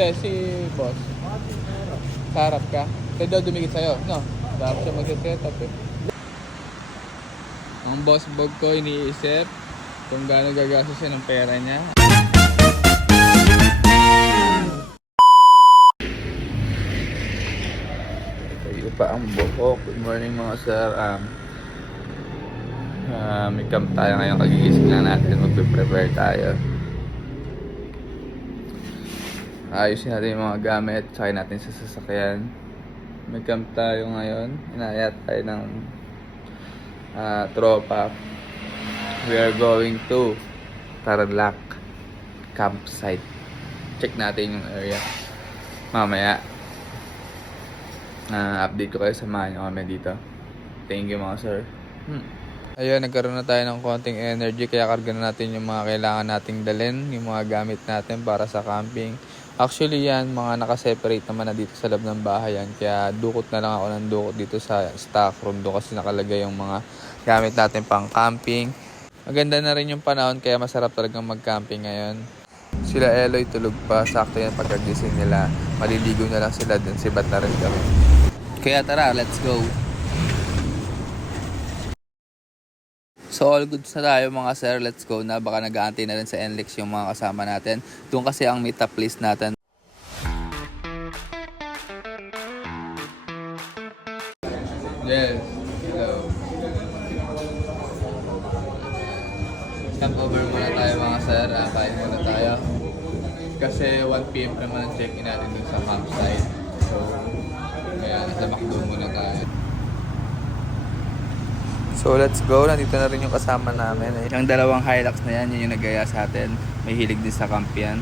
Hindi, si boss. Sa harap ka. Tayo daw dumikit sa'yo, no? Dapat siya mag-set up eh. Ang boss bog ko iniisip kung gaano gagastos siya ng pera niya. Tayo pa ang buhok. Good morning mga sir. May camp tayo ngayon. Kagigising lang natin. Magpe-prepare tayo. Ayusin natin yung mga gamit. Sakay natin sa sasakyan. May camp tayo ngayon. Inayat tayo ng tropa. We are going to Tarlac campsite. Check natin yung area mamaya. Update ko kayo, samahan nyo kami dito. Thank you mga sir. Ayun, nagkaroon na tayo ng konting energy, kaya karga na natin yung mga kailangan nating dalhin, yung mga gamit natin para sa camping. Actually yan, mga nakaseparate naman na dito sa loob ng bahay yan, kaya dukot na lang ako ng dukot dito sa stock room doon kasi nakalagay yung mga gamit natin pang camping. Maganda na rin yung panahon, kaya masarap talagang mag-camping ngayon. Sila Eloy tulog pa, sakto yan pagkagising nila. Maliligo na lang sila din, sibat na rin kami. Kaya tara, let's go! So all goods na tayo mga sir, let's go na. Baka nag-aantay na rin sa NLEX yung mga kasama natin. Doon kasi ang meet up list natin. Yes, hello. Camp over muna tayo mga sir, kain muna tayo. Kasi 1 PM naman ang check-in natin dun sa campsite. So, kaya nasa McDo muna tayo. So let's go, nandito na rin yung kasama namin. Yung dalawang Hilux na yan, yun yung nagaya sa atin. May hilig din sa camp yan.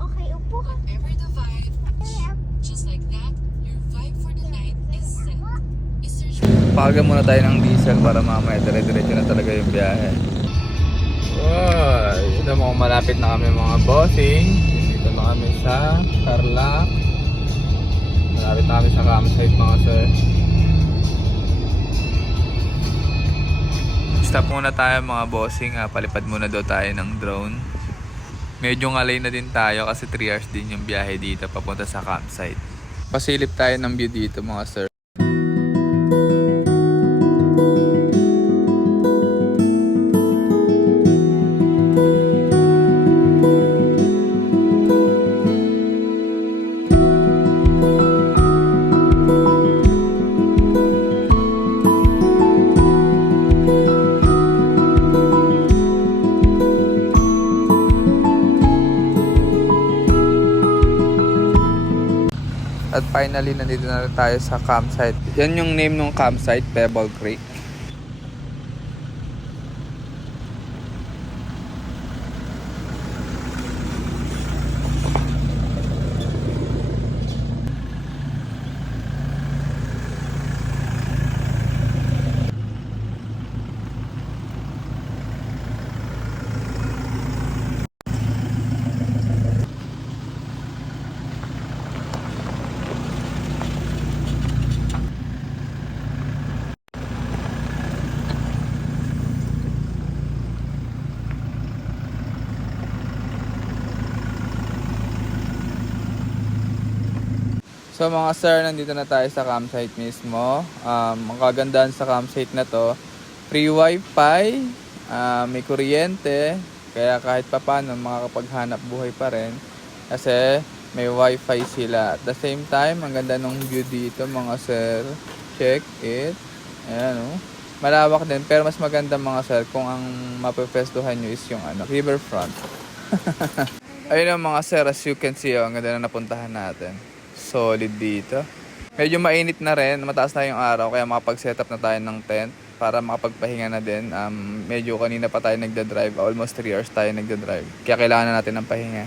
Okay, upo ka. Whatever the vibe, just like that, your vibe for the night is set. Search Pakagan muna tayo ng diesel para mamaya dire-diretso na talaga yung biyahe. Wow, ito mga malapit na kami mga bossing. Dito na kami sa Tarlac. Malapit na kami sa campsite mga sir. Stop muna tayo mga bossing, palipad muna daw tayo ng drone. Medyo ngalay na din tayo kasi 3 hours din yung biyahe dito papunta sa campsite. Pasilip tayo ng view dito mga sir. At finally, nandito na rin tayo sa campsite. Yan yung name ng campsite, Pebble Creek. So mga sir, nandito na tayo sa campsite mismo. Ang kagandahan sa campsite na to, free wifi, may kuryente, kaya kahit papano makakapaghanap buhay pa rin. Kasi may wifi sila. At the same time, ang ganda ng view dito mga sir. Check it. Ayan o. Malawak din, pero mas maganda mga sir kung ang mapapwestuhan nyo is yung riverfront. Ayun ang mga sir, as you can see, ang ganda na napuntahan natin. Solid dito. Medyo mainit na rin, mataas na yung araw, kaya makapag-setup na tayo ng tent para makapagpahinga na din. Medyo kanina pa tayo nagda-drive, almost 3 hours tayo nagda-drive. Kaya kailangan na natin ng pahinga.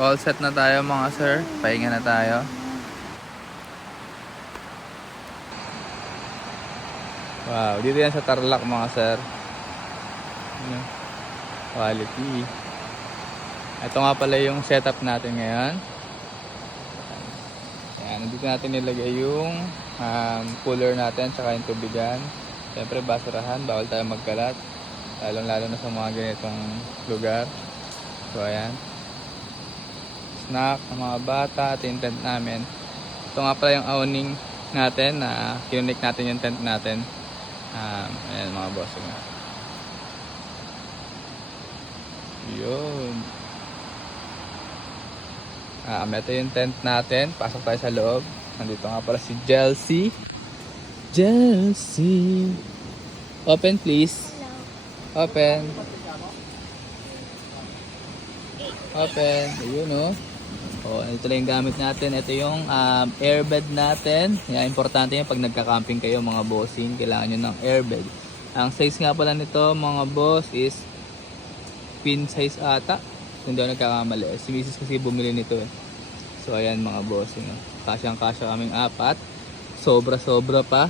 All set na tayo mga sir. Pahinga na tayo. Wow, dito yan sa Tarlac mga sir. Ano? Quality. Ito nga pala yung setup natin ngayon. Ayan, dito natin nilagay yung cooler natin tsaka yung tubigan. Siyempre basurahan, bawal tayo magkalat. Lalo na sa mga ganitong lugar. So ayan. Snack ng mga bata at yung tent namin. Ito nga pala yung awning natin na kinonic natin yung tent natin. Ayan mga boss. Yun. Ito yung tent natin. Pasok tayo sa loob. Nandito nga pala si Chelsea. Chelsea. Open please. Open. Open. Ayun o. Ito lang yung gamit natin. Ito yung airbed natin. Yan, importante yan pag nagka-camping kayo mga bossing. Kailangan nyo ng airbed. Ang size nga pala nito mga boss is queen size ata. Hindi ako nagkakamali. Si Mrs. kasi bumili nito eh. So ayan mga bossing. Kasyang-kasya kaming 4. Sobra-sobra pa.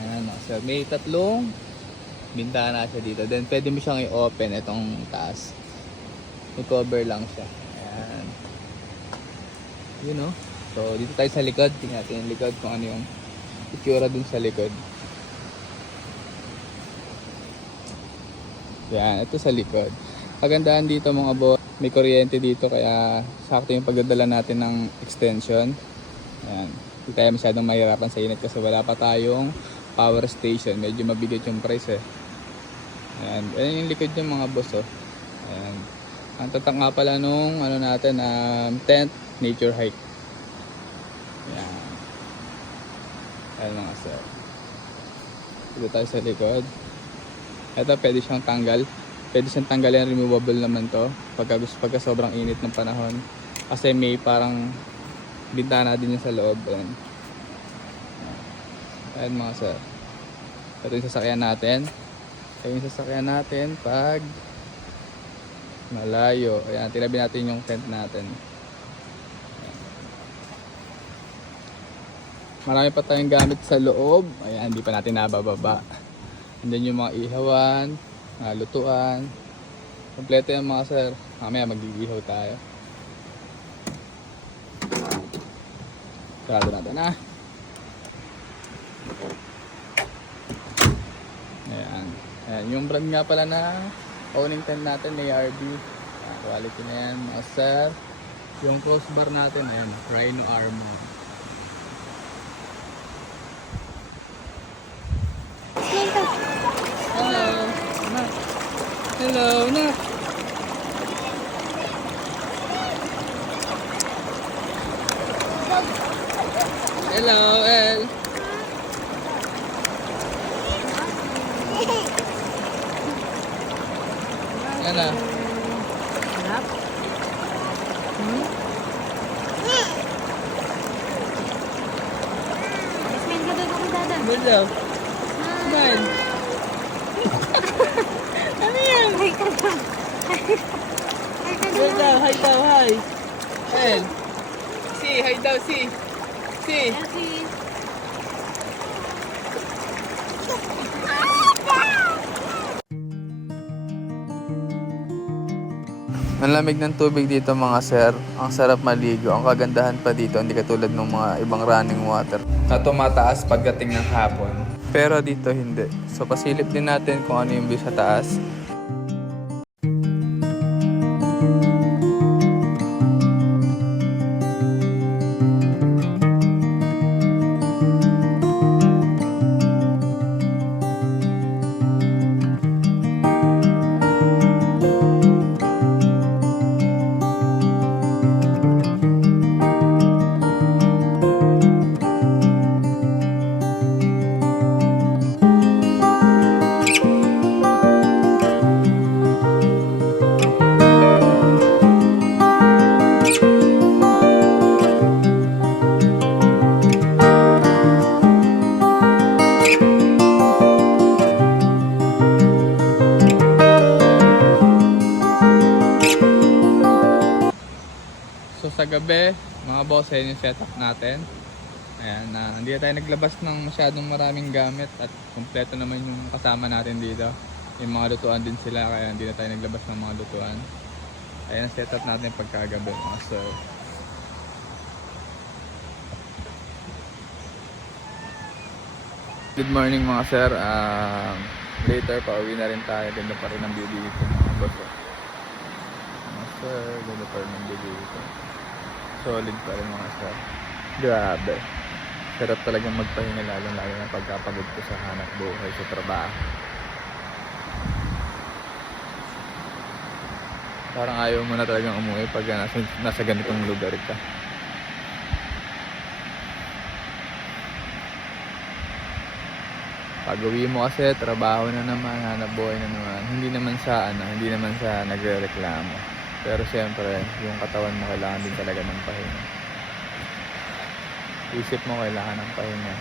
Ayan. So may 3 bintana siya dito. Then pwede mo siyang i-open itong taas. I-cover lang siya. Ayan. You know. So dito tayo sa likod. Tingnan natin yung likod kung ano yung itsura dun sa likod. Ayan. Ito sa likod. Kagandahan dito mga boss. May kuryente dito kaya sakto yung pagdadala natin ng extension. Ayan. Hindi tayo masyadong mahirapan sa init kasi wala pa tayong power station. Medyo mabigat yung price eh. Ayan. Ayan yung likod yung mga boss oh. Ayan. Ang tatak nga pala nung ano natin, tent, nature hike. Ayan. Ayan mga sir. Dito tayo sa likod. Ito pwede siyang tanggal. Pwede siyang tanggalin, removable naman to. Pagka sobrang init ng panahon. Kasi may parang bintana din yung sa loob. Ayan. Ayan mga sir. Ito yung sasakyan natin. Ito yung sasakyan natin pag malayo. Ayan, tinabi natin yung tent natin. Ayan. Marami pa tayong gamit sa loob. Ayan, hindi pa natin nabababa. Andyan yung mga ihawan, lutuan. Kompleto yan mga sir. Mamaya mag-iihaw tayo. Sarado natin na. Ayan. Ayan. Yung brand nga pala na owning tent natin may RB. Quality na yan mga sir. Yung crossbar natin, ayan, Rhino Armor. Hello. Hello, nak. Hello, El. Yan na. Smile ka doon ako dada. Hello. Smile. Ano yan? Hi ka doon. Hi ka doon. Hi daw, hi. El. Si, hi daw, si. Si. Elsie. Ang lamig ng tubig dito mga sir. Ang sarap maligo. Ang kagandahan pa dito, hindi katulad ng mga ibang running water na tumataas pagdating ng hapon. Pero dito hindi. So pasilip din natin kung ano yung view sa taas. sa gabi, mga boss, yun yung setup natin. Ayan, hindi na tayo naglabas ng masyadong maraming gamit at kompleto naman yung kasama natin dito. Yung mga lutuan din sila, kaya hindi na tayo naglabas ng mga lutuan. Ayan ang setup natin pagkagabi, mga sir. Good morning mga sir. Later, pauwi na rin tayo. Ganda pa rin ang view dito mga boss. Mga sir, ganda pa rin ang view dito. Solid pa rin mga sir. Grabe. Sarap talagang magpahinga lalo na pagkapagod ko sa hanap buhay sa trabaho. Parang ayaw mo na talagang umuwi pag nasa ganitong lugar ka. Pag uwi mo kasi, trabaho na naman, hanap buhay na naman. Hindi naman sa nagrereklamo. Pero siyempre, yung katawan mo kailangan din talaga ng pahinga. Isip mo kailangan ng pahinga.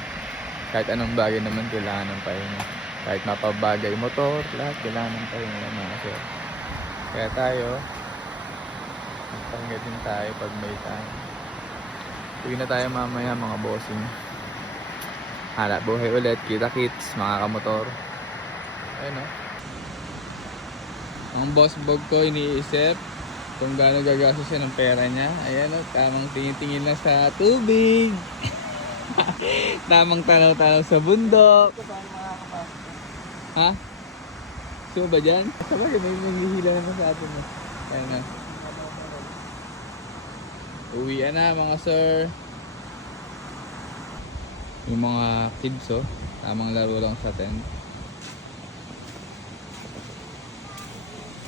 Kahit anong bagay naman kailangan ng pahinga. Kahit mapabagay, motor, lahat kailangan ng pahinga mga sir. Kaya tayo, magpahinga din tayo pag may time. Uwi na tayo mamaya mga bossing. Hanap buhay ulit, kita-kits, mga kamotor. Ayun o. Ang boss bog ko iniisip kung gaano gagastos siya ng pera niya. Ayan o, tamang tingin-tingin lang sa tubig. Tamang tanaw-tanaw sa bundok. Ha? Gusto mo ba dyan? Sabay, may hihila naman sa atin. Ayan na. Uwian na mga sir. Yung mga kids tamang laro lang sa tent.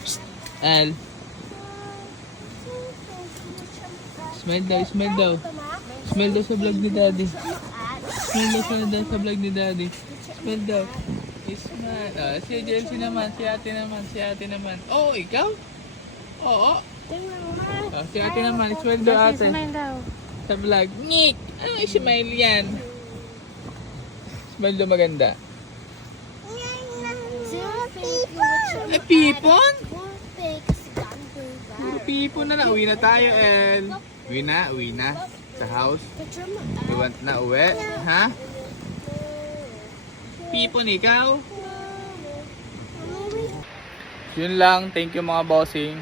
Psst! Al! Smile daw, smile daw. Smile daw sa vlog ni daddy. Smile daw sa vlog ni daddy. Smile daw. Smile. Si Jelsi naman, si ate naman. Oh, ikaw? Oo. Si ate naman, smile daw ate. Smile daw. Sa vlog. Nick! Ano yung smile yan? Smile daw maganda. Ay, pipon? Puro pipon na. Uwi na tayo, El. Uwi na. Sa house. You want na uwi? Ha? Pipon ikaw? Yun lang. Thank you mga bossing.